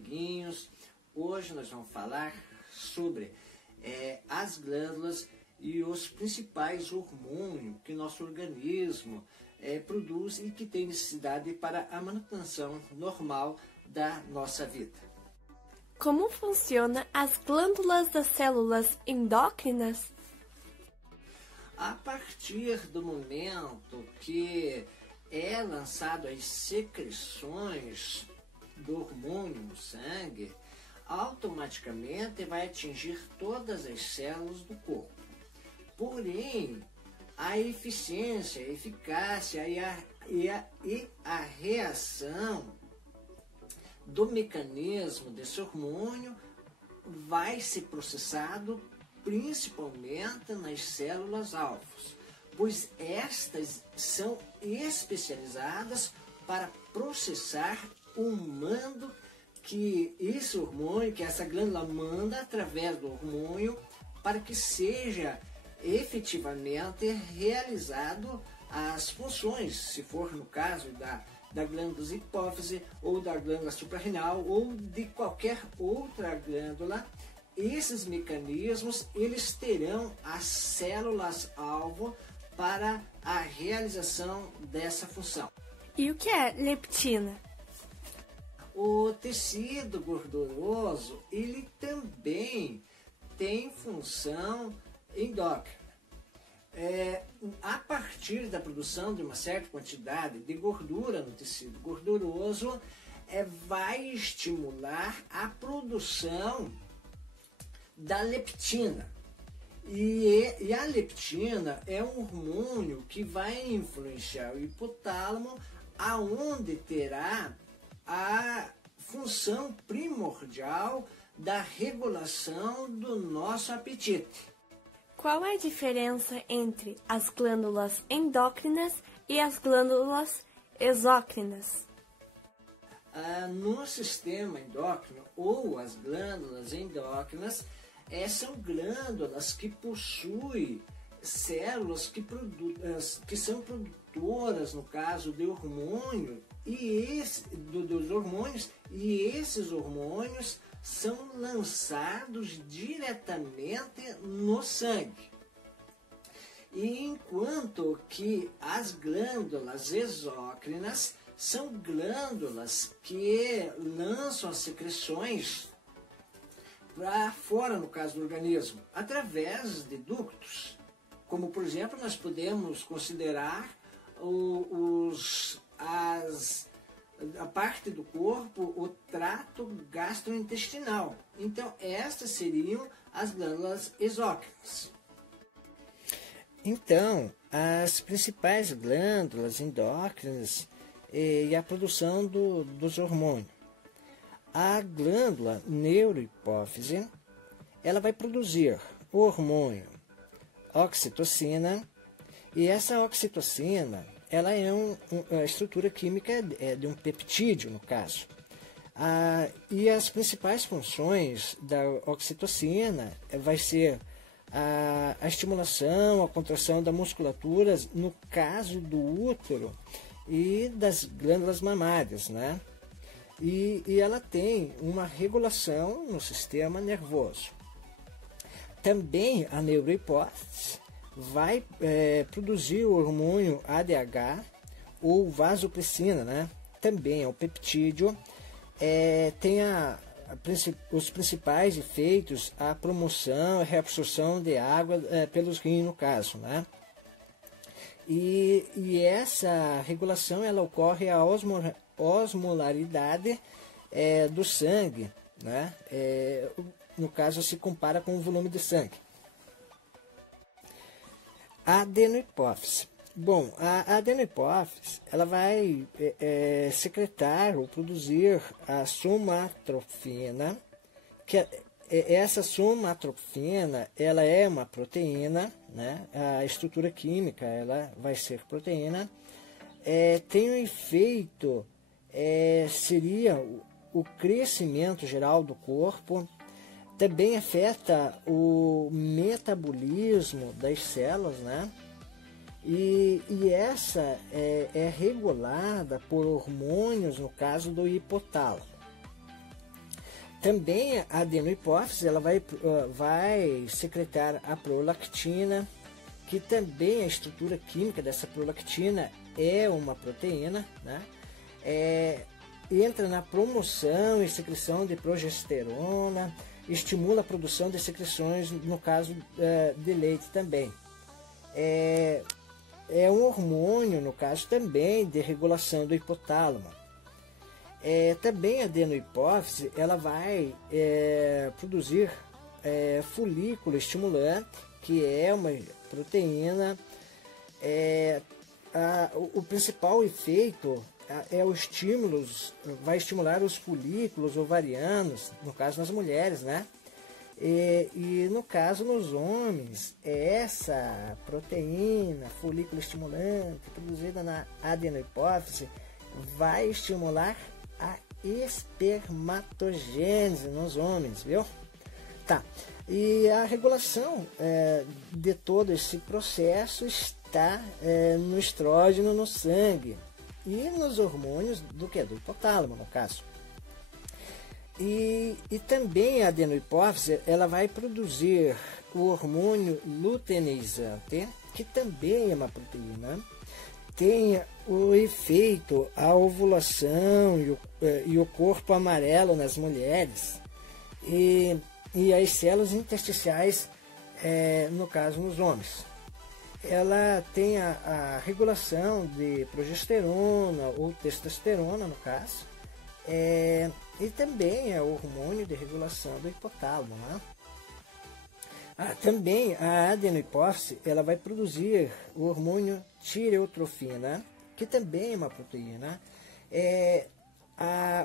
amiguinhos. Hoje nós vamos falar sobre as glândulas e os principais hormônios que nosso organismo produz e que tem necessidade para a manutenção normal da nossa vida. Como funcionam as glândulas das células endócrinas? A partir do momento que é lançado as secreções do hormônio no sangue, automaticamente vai atingir todas as células do corpo. Porém, a eficiência, a eficácia e a reação do mecanismo desse hormônio vai ser processado principalmente nas células-alvos, pois estas são especializadas para processar o mando que esse hormônio, que essa glândula manda através do hormônio, para que seja efetivamente realizado as funções, se for no caso da glândula hipófise ou da glândula suprarrenal ou de qualquer outra glândula. Esses mecanismos, eles terão as células-alvo para a realização dessa função. E o que é leptina? O tecido gorduroso, ele também tem função endócrina. A partir da produção de uma certa quantidade de gordura no tecido gorduroso, vai estimular a produção da leptina. E a leptina é um hormônio que vai influenciar o hipotálamo, aonde terá a função primordial da regulação do nosso apetite. Qual é a diferença entre as glândulas endócrinas e as glândulas exócrinas? No sistema endócrino, ou as glândulas endócrinas, são glândulas que possuem células que são produtoras, no caso, de hormônio, dos hormônios, e esses hormônios são lançados diretamente no sangue. E enquanto que as glândulas exócrinas são glândulas que lançam as secreções para fora, no caso do organismo, através de ductos. Como, por exemplo, nós podemos considerar a parte do corpo, o trato gastrointestinal. Então, estas seriam as glândulas exócrinas. Então, as principais glândulas endócrinas e a produção dos hormônios. A glândula neurohipófise, ela vai produzir o hormônio oxitocina, e essa oxitocina, ela é a estrutura química de um peptídeo, no caso. E as principais funções da oxitocina vai ser a estimulação, a contração da musculatura, no caso do útero e das glândulas mamárias, né? E ela tem uma regulação no sistema nervoso. Também a neurohipófise vai produzir o hormônio ADH ou vasopressina, né? Também é um peptídeo. Tem os principais efeitos, a promoção, a reabsorção de água pelos rins, no caso, né? E essa regulação, ela ocorre a osmolaridade do sangue, né? No caso, se compara com o volume de sangue. A adenohipófise. Bom, a adenohipófise, ela vai secretar ou produzir a somatropina, que essa somatropina, ela é uma proteína, né? A estrutura química, ela vai ser proteína. Tem um efeito, seria o crescimento geral do corpo, também afeta o metabolismo das células, né? E essa é regulada por hormônios, no caso do hipotálamo. Também a adenohipófise ela vai secretar a prolactina, que também a estrutura química dessa prolactina é uma proteína, né? Entra na promoção e secreção de progesterona, estimula a produção de secreções, no caso de leite também. É um hormônio, no caso também, de regulação do hipotálamo. Também a adenohipófise ela vai produzir folículo estimulante, que é uma proteína. O principal efeito vai estimular os folículos ovarianos, no caso nas mulheres, né? E no caso nos homens, essa proteína, folículo estimulante, produzida na adenohipófise, vai estimular a espermatogênese nos homens, viu? Tá. E a regulação de todo esse processo está no estrógeno no sangue e nos hormônios do hipotálamo, no caso. E também a adenohipófise ela vai produzir o hormônio luteinizante, que também é uma proteína, tem o efeito a ovulação e o corpo amarelo nas mulheres e as células intersticiais, no caso nos homens. Ela tem a regulação de progesterona ou testosterona, no caso, e também é o hormônio de regulação do hipotálamo, né? Também a adenohipófise ela vai produzir o hormônio tireotrofina, que também é uma proteína.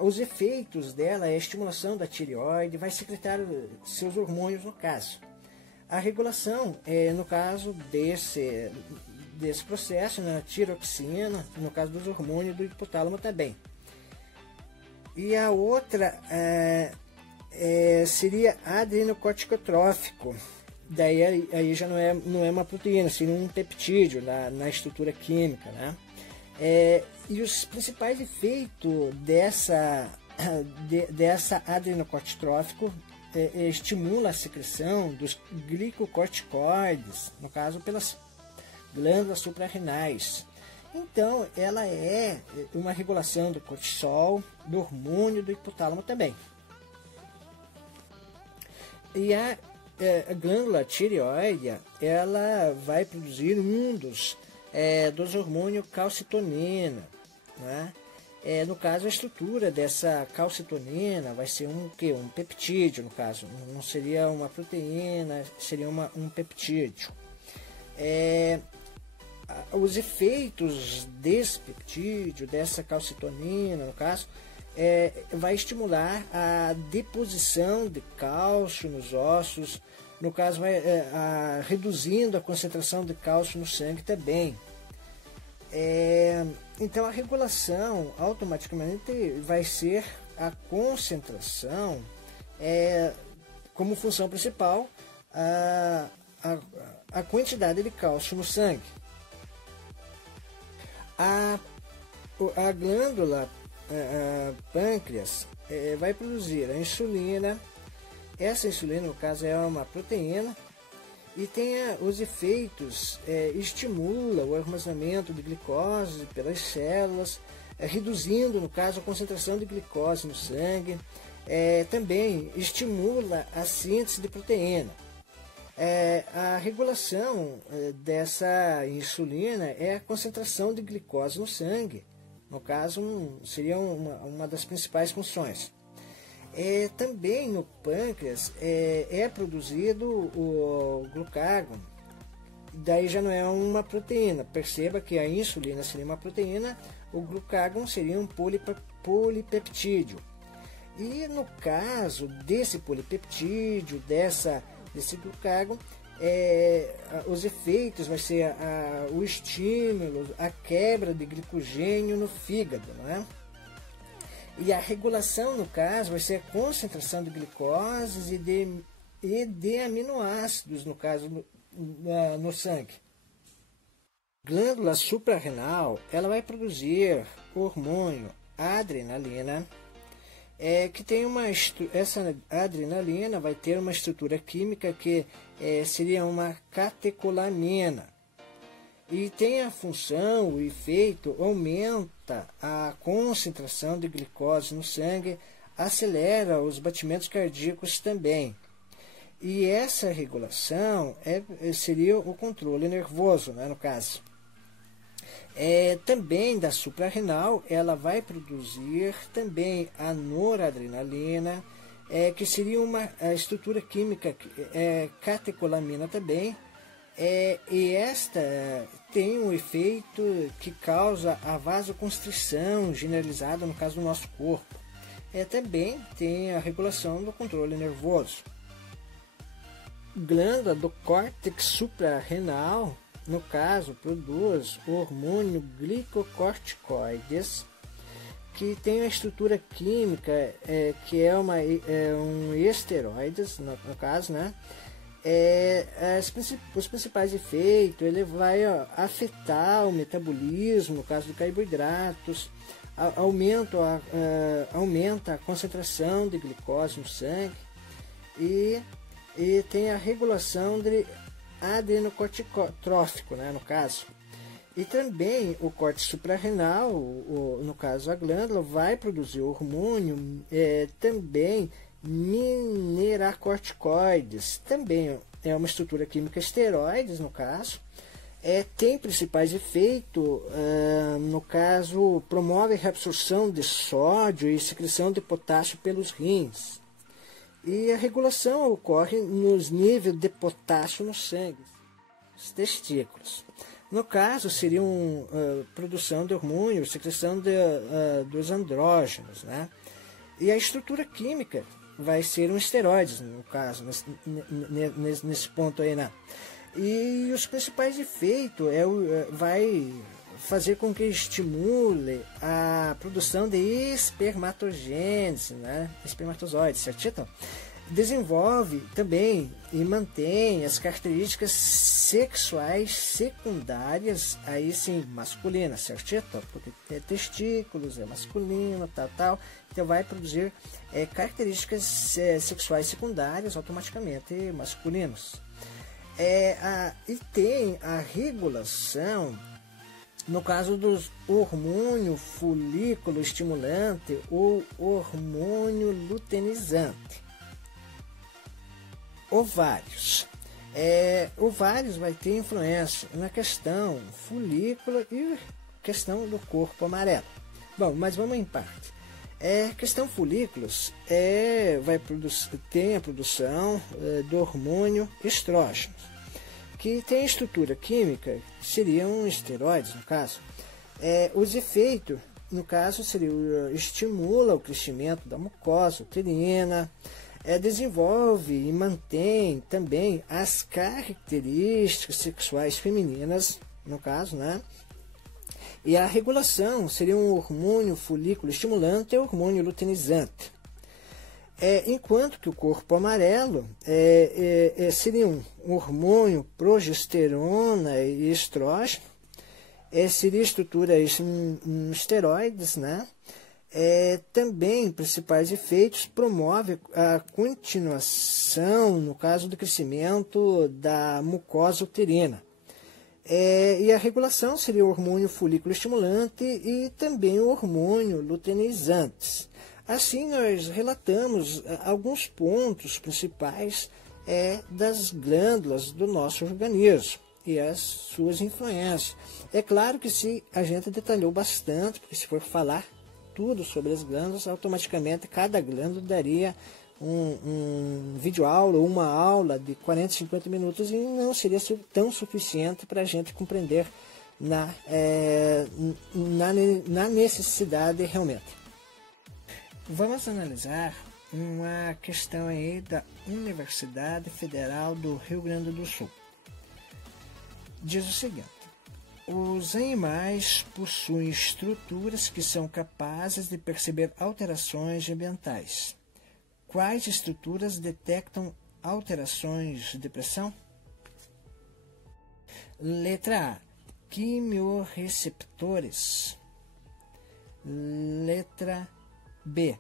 Os efeitos dela é a estimulação da tireoide, vai secretar seus hormônios no caso. A regulação, no caso desse processo, na tiroxina, no caso dos hormônios do hipotálamo também. E a outra seria adenocorticotrófico. Daí aí já não é uma proteína, seria um peptídeo na estrutura química, né? E os principais efeitos dessa adenocorticotrófico estimula a secreção dos glicocorticoides, no caso pelas glândulas suprarrenais. Então, ela é uma regulação do cortisol, do hormônio do hipotálamo também. E a glândula tireoide, ela vai produzir um dos hormônios calcitonina, né? No caso, a estrutura dessa calcitonina vai ser um peptídeo, no caso. Não seria uma proteína, seria um peptídeo. Os efeitos desse peptídeo, dessa calcitonina, no caso, vai estimular a deposição de cálcio nos ossos, no caso, vai reduzindo a concentração de cálcio no sangue também. Então, a regulação automaticamente vai ser a concentração, como função principal, a quantidade de cálcio no sangue. A glândula pâncreas vai produzir a insulina. Essa insulina, no caso, é uma proteína e tem os efeitos, estimula o armazenamento de glicose pelas células, reduzindo, no caso, a concentração de glicose no sangue. Também estimula a síntese de proteína. A regulação dessa insulina é a concentração de glicose no sangue. No caso, seria uma das principais funções. Também no pâncreas é produzido o glucágon. Daí já não é uma proteína. Perceba que a insulina seria uma proteína, o glucágon seria um polipeptídeo. E no caso desse polipeptídeo, desse glucágon, os efeitos vai ser o estímulo, a quebra de glicogênio no fígado, não é? E a regulação, no caso, vai ser a concentração de glicoses e de aminoácidos, no caso, no sangue. A glândula suprarrenal, ela vai produzir o hormônio adrenalina, que tem essa adrenalina vai ter uma estrutura química que seria uma catecolamina. E tem a função, o efeito, aumenta a concentração de glicose no sangue, acelera os batimentos cardíacos também. E essa regulação seria o controle nervoso, né, no caso. Também da suprarrenal, ela vai produzir também a noradrenalina, que seria uma estrutura química catecolamina também, e esta tem um efeito que causa a vasoconstrição generalizada no caso do nosso corpo. Também tem a regulação do controle nervoso. Glândula do córtex suprarrenal, no caso, produz o hormônio glicocorticoides, que tem a estrutura química que é um esteroides, no caso, né? Os principais efeitos, ele vai afetar o metabolismo, no caso de carboidratos, aumenta a concentração de glicose no sangue e tem a regulação de adrenocorticotrófico, né, no caso. E também o córtex suprarrenal, no caso a glândula, vai produzir o hormônio também mineracorticoides, também é uma estrutura química esteroides, no caso. Tem principais efeitos, no caso, promove a reabsorção de sódio e secreção de potássio pelos rins. E a regulação ocorre nos níveis de potássio no sangue, os testículos. No caso, seria produção de hormônios, secreção dos andrógenos, né? E a estrutura química vai ser um esteroides, no caso, nesse ponto aí, né? E os principais efeitos vai fazer com que estimule a produção de espermatogênese, né? Espermatozoides, certo? Então, desenvolve também e mantém as características sexuais secundárias, aí sim, masculinas, certo? Porque testículos é masculino, tal. Então vai produzir características sexuais secundárias automaticamente masculinos. E tem a regulação, no caso dos hormônio folículo estimulante ou hormônio luteinizante. Ovários. Ovários vai ter influência na questão folículo e questão do corpo amarelo. Bom, mas vamos em parte. Questão folículos tem a produção do hormônio estrógeno, que tem a estrutura química, seriam esteroides no caso. Os efeitos, no caso, estimula o crescimento da mucosa uterina, desenvolve e mantém também as características sexuais femininas, no caso, né? E a regulação seria um hormônio folículo estimulante e hormônio luteinizante. Enquanto que o corpo amarelo seria um hormônio progesterona e estrógeno, seria estrutura esteroides, né? Também, principais efeitos, promove a continuação, no caso do crescimento da mucosa uterina. E a regulação seria o hormônio folículo estimulante e também o hormônio luteinizante. Assim, nós relatamos alguns pontos principais das glândulas do nosso organismo e as suas influências. É claro que se a gente detalhou bastante, porque se for falar tudo sobre as glândulas, automaticamente cada glândula daria um vídeo aula ou uma aula de 40, 50 minutos e não seria tão suficiente para a gente compreender na necessidade realmente. Vamos analisar uma questão aí da Universidade Federal do Rio Grande do Sul. Diz o seguinte: os animais possuem estruturas que são capazes de perceber alterações ambientais. Quais estruturas detectam alterações de pressão? Letra A, quimiorreceptores. Letra B,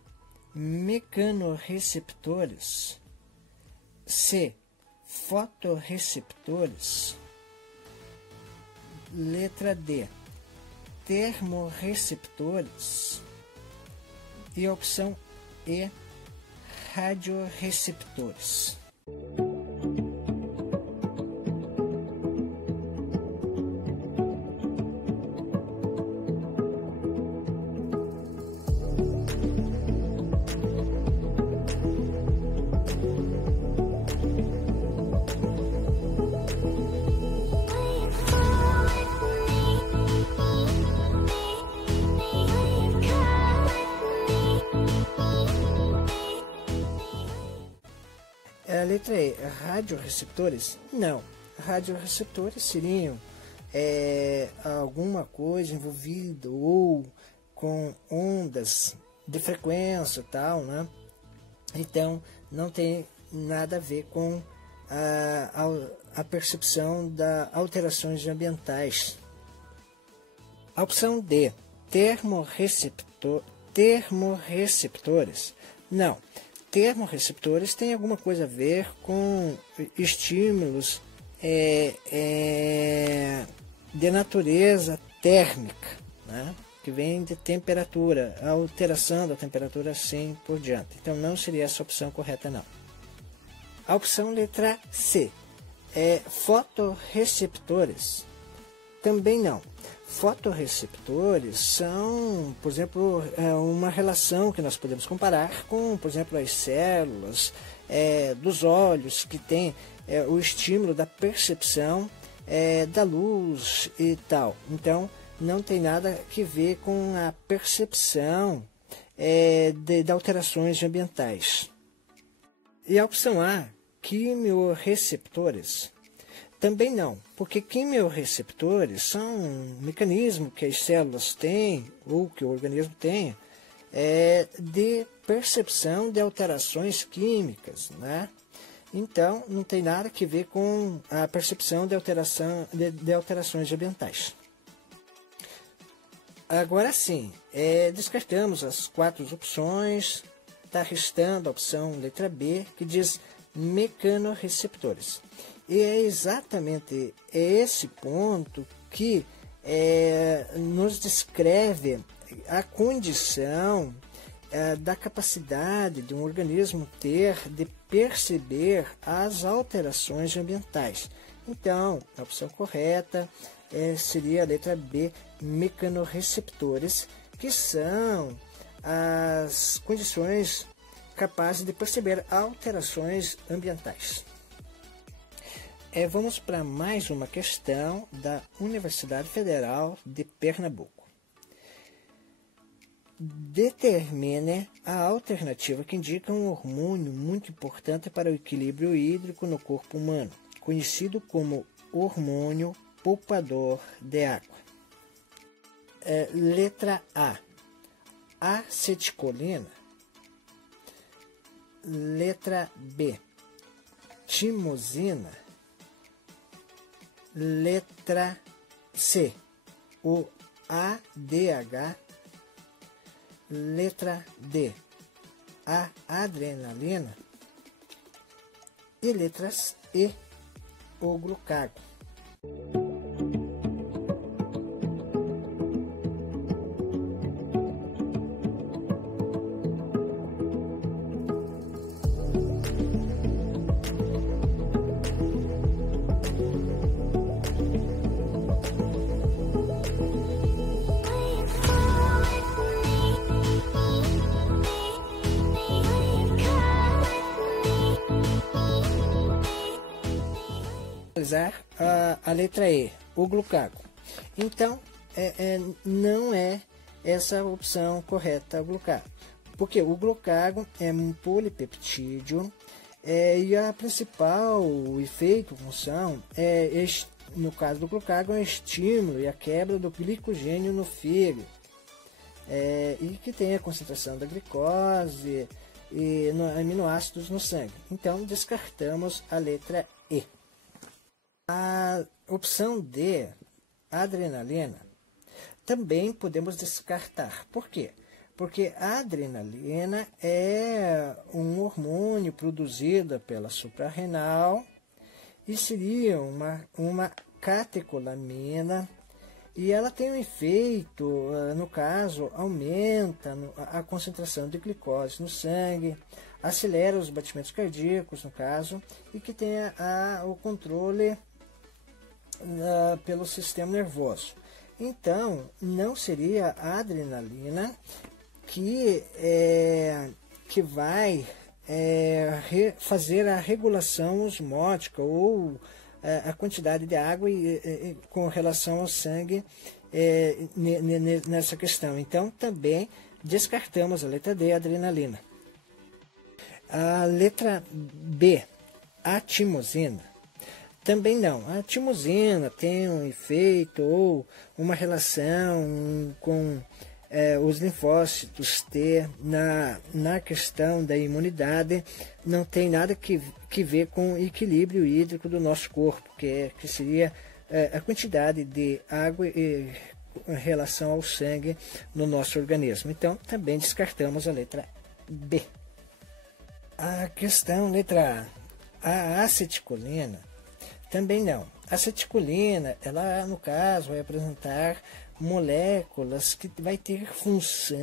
mecanorreceptores. C. Fotorreceptores. Letra D. Termorreceptores. E a opção E. Radioreceptores. A letra E, radioreceptores? Não. Radioreceptores seriam alguma coisa envolvida ou com ondas de frequência e tal, né? Então, não tem nada a ver com a percepção das alterações ambientais. A opção D, termorreceptores? Não. Termorreceptores têm alguma coisa a ver com estímulos de natureza térmica, né? Que vem de temperatura, a alteração da temperatura assim por diante. Então não seria essa a opção correta, não. A opção letra C, fotorreceptores? Também não. Fotorreceptores são, por exemplo, uma relação que nós podemos comparar com, por exemplo, as células dos olhos, que tem o estímulo da percepção da luz e tal. Então, não tem nada que ver com a percepção de alterações ambientais. E a opção A, quimiorreceptores? Também não, porque quimiorreceptores são um mecanismo que as células têm, ou que o organismo tem, de percepção de alterações químicas, né? Então, não tem nada a ver com a percepção de alterações ambientais. Agora sim, descartamos as 4 opções, está restando a opção letra B, que diz mecanorreceptores. E é exatamente esse ponto que nos descreve a condição da capacidade de um organismo ter de perceber as alterações ambientais. Então, a opção correta seria a letra B, mecanorreceptores, que são as condições capazes de perceber alterações ambientais. Vamos para mais uma questão da Universidade Federal de Pernambuco. Determine a alternativa que indica um hormônio muito importante para o equilíbrio hídrico no corpo humano, conhecido como hormônio poupador de água. Letra A, acetilcolina. Letra B, timosina. Letra C, o ADH. Letra D, a adrenalina. E letras E, o glucagon. A letra E, o glucagon. Então, não é essa a opção correta, o glucagon. Porque o glucagon é um polipeptídeo e a principal efeito, função, no caso do glucagon, é o estímulo e a quebra do glicogênio no fígado. E que tem a concentração da glicose e aminoácidos no sangue. Então, descartamos a letra E. A opção D, adrenalina, também podemos descartar. Por quê? Porque a adrenalina é um hormônio produzido pela suprarrenal e seria uma catecolamina, e ela tem um efeito, no caso, aumenta a concentração de glicose no sangue, acelera os batimentos cardíacos, no caso, e que tem o controle pelo sistema nervoso. Então, não seria a adrenalina que vai fazer a regulação osmótica ou a quantidade de água com relação ao sangue nessa questão. Então, também descartamos a letra D, a adrenalina. A letra B, a timosina. Também não. A timosina tem um efeito ou uma relação com os linfócitos T na questão da imunidade, não tem nada que ver com o equilíbrio hídrico do nosso corpo, que seria a quantidade de água em relação ao sangue no nosso organismo. Então, também descartamos a letra B. A questão letra A, a acetilcolina, também não. A acetilcolina, ela no caso vai apresentar moléculas que vai ter função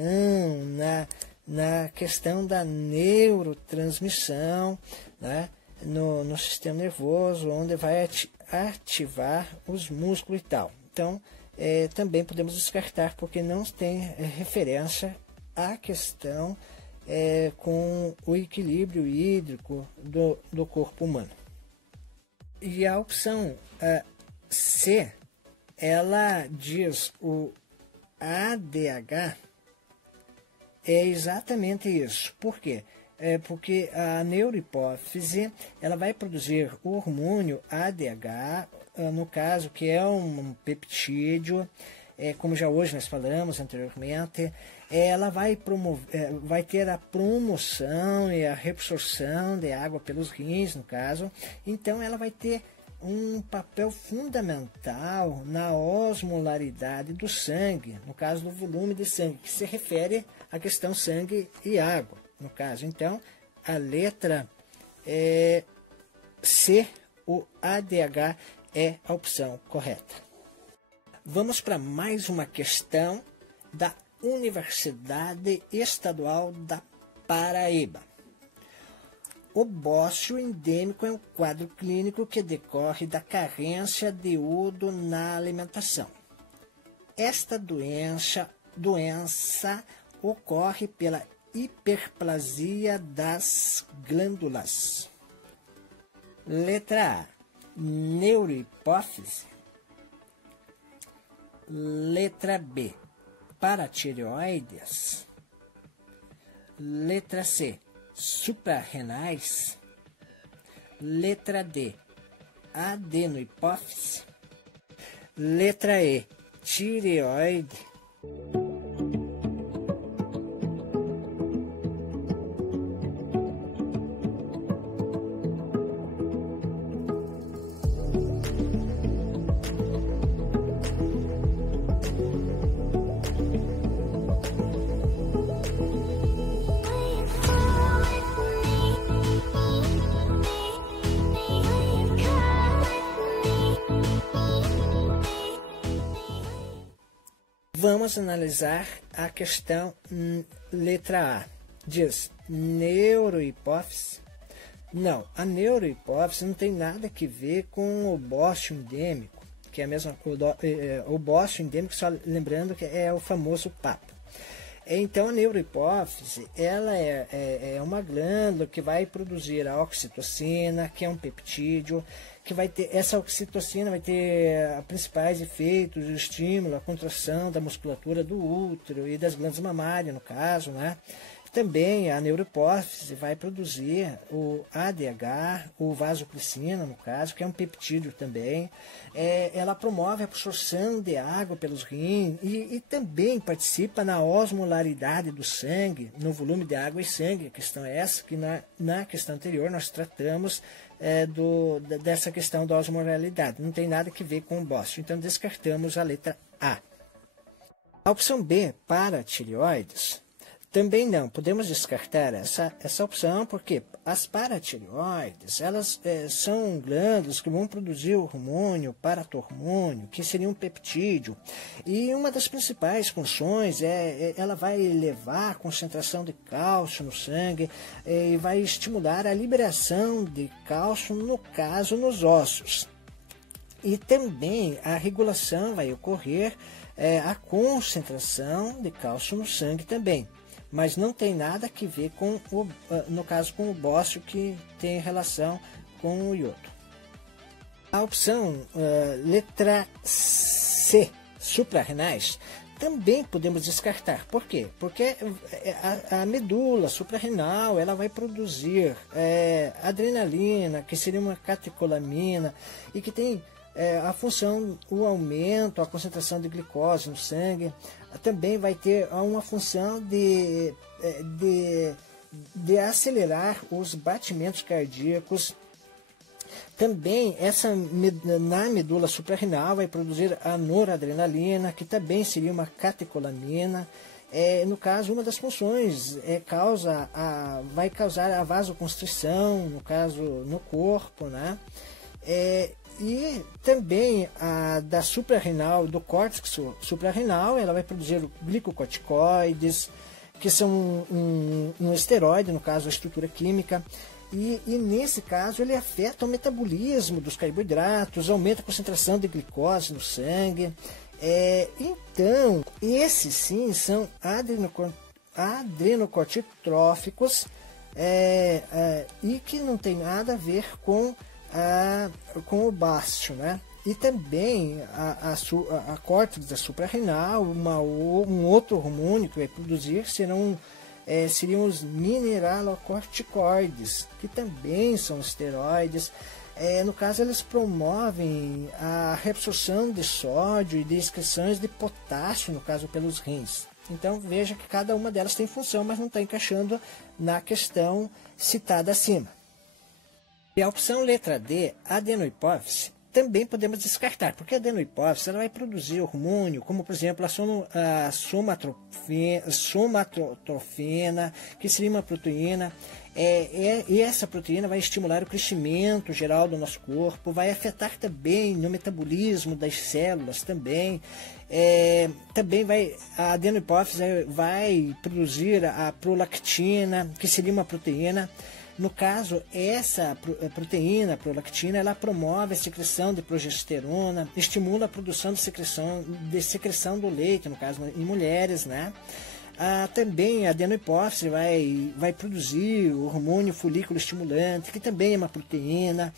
na questão da neurotransmissão, né, no sistema nervoso, onde vai ativar os músculos e tal. Então, também podemos descartar, porque não tem referência à questão com o equilíbrio hídrico do corpo humano. E a opção C, ela diz o ADH, é exatamente isso. Por quê? Porque a neurohipófise ela vai produzir o hormônio ADH, no caso, que é um peptídeo, como já hoje nós falamos anteriormente, ela vai ter a promoção e a reabsorção de água pelos rins, no caso. Então, ela vai ter um papel fundamental na osmolaridade do sangue, no caso do volume de sangue, que se refere à questão sangue e água, no caso. Então, a letra C, o ADH, é a opção correta. Vamos para mais uma questão da Universidade Estadual da Paraíba. O bócio endêmico é um quadro clínico que decorre da carência de iodo na alimentação. Esta doença ocorre pela hiperplasia das glândulas. Letra A, neurohipófise. Letra B, paratireoides. Letra C, suprarrenais. Letra D, adenohipófise. Letra E, tireoide. Vamos analisar a questão letra A. Diz neurohipófise. Não, a neurohipófise não tem nada a ver com o bócio endêmico, que é a mesma o bócio endêmico, só lembrando que é o famoso papo. Então, a neurohipófise, ela é uma glândula que vai produzir a oxitocina, que é um peptídeo, que vai ter, essa oxitocina vai ter principais efeitos, o estímulo, a contração da musculatura do útero e das glândulas mamárias, no caso, né? Também a neurohipófise vai produzir o ADH, o vasoplicina, no caso, que é um peptídeo também. Ela promove a absorção de água pelos rins e também participa na osmolaridade do sangue, no volume de água e sangue. A questão é essa, que na questão anterior nós tratamos dessa questão da osmolaridade. Não tem nada a ver com o bócio. Então, descartamos a letra A. A opção B, paratireoides. Também não, podemos descartar essa opção, porque as paratireoides, elas são glândulas que vão produzir o hormônio paratormônio, que seria um peptídeo, e uma das principais funções ela vai elevar a concentração de cálcio no sangue e vai estimular a liberação de cálcio, no caso, nos ossos. E também a regulação vai ocorrer, a concentração de cálcio no sangue também. Mas não tem nada a ver com no caso com o bócio, que tem relação com o iodo. A opção letra C, suprarrenais, também podemos descartar. Por quê? Porque a medula suprarrenal ela vai produzir adrenalina, que seria uma catecolamina, e que tem a função, o aumento, a concentração de glicose no sangue. Também vai ter uma função de acelerar os batimentos cardíacos. Também na medula suprarrenal vai produzir a noradrenalina, que também seria uma catecolamina. No caso, uma das funções vai causar a vasoconstrição, no caso, no corpo, né? E também a da suprarrenal, do córtex suprarrenal, ela vai produzir glicocorticoides, que são um esteroide, no caso a estrutura química, e nesse caso ele afeta o metabolismo dos carboidratos, aumenta a concentração de glicose no sangue. Então, esses sim são adrenocorticotróficos, e que não tem nada a ver com o bástio, né? E também a córtex da suprarrenal, um outro hormônio que vai produzir seriam os mineralocorticoides, que também são esteroides. No caso, eles promovem a reabsorção de sódio e de excreções de potássio, no caso, pelos rins. Então, veja que cada uma delas tem função, mas não está encaixando na questão citada acima. E a opção letra D, adenohipófise, também podemos descartar, porque a adenohipófise ela vai produzir hormônio, como por exemplo a somatotropina, que seria uma proteína, e essa proteína vai estimular o crescimento geral do nosso corpo, vai afetar também no metabolismo das células também. Também a adenohipófise vai produzir a prolactina, que seria uma proteína. No caso, essa proteína, a prolactina, ela promove a secreção de progesterona, estimula a produção de secreção do leite, no caso, em mulheres, né? Também a adenohipófise vai produzir o hormônio folículo estimulante, que também é uma proteína.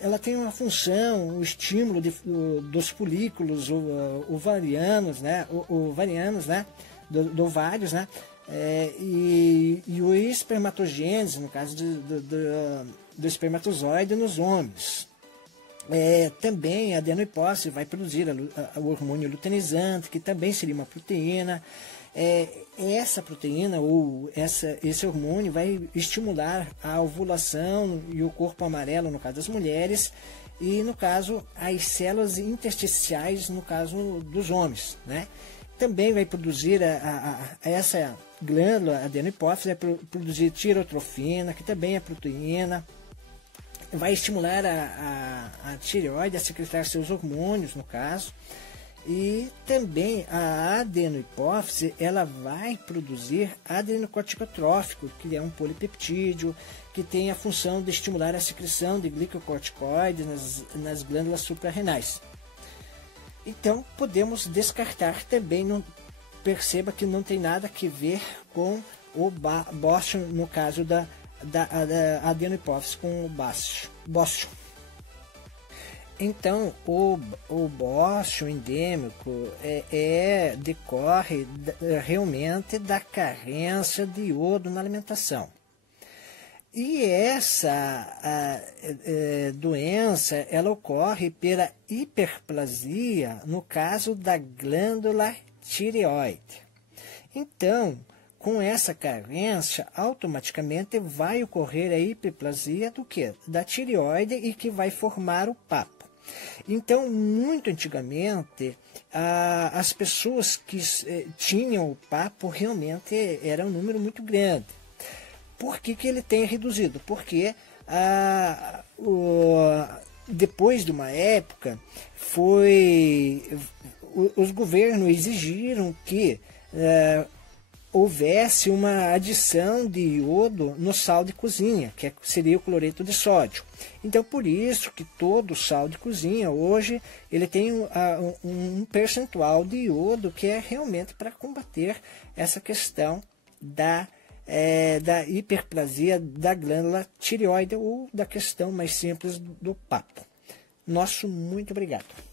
Ela tem uma função, o estímulo dos folículos ovarianos, né? Do ovários, né? E o espermatogênese, no caso do espermatozoide nos homens. Também a adenohipófise vai produzir o hormônio luteinizante, que também seria uma proteína. Essa proteína ou esse hormônio vai estimular a ovulação e o corpo amarelo, no caso das mulheres, e no caso as células intersticiais, no caso dos homens, né? Também vai produzir essa glândula, a adenohipófise, vai produzir tireotrofina, que também é proteína, vai estimular a tireoide a secretar seus hormônios, no caso, e também a adenohipófise, ela vai produzir adrenocorticotrófico, que é um polipeptídeo, que tem a função de estimular a secreção de glicocorticoides nas glândulas suprarrenais. Então, podemos descartar também, perceba que não tem nada a ver com o bócio, no caso da adenohipófise com o bócio. Então, o bócio endêmico decorre realmente da carência de iodo na alimentação. E essa doença ela ocorre pela hiperplasia no caso da glândula tireoide. Então, com essa carência, automaticamente vai ocorrer a hiperplasia do quê? Da tireoide, e que vai formar o papo. Então, muito antigamente, as pessoas que tinham o papo realmente era um número muito grande. Por que ele tem reduzido? Porque depois de uma época, os governos exigiram que houvesse uma adição de iodo no sal de cozinha, que seria o cloreto de sódio. Então, por isso que todo sal de cozinha, hoje, ele tem um percentual de iodo que é realmente para combater essa questão da hiperplasia da glândula tireoide ou da questão mais simples do papo. Nosso muito obrigado.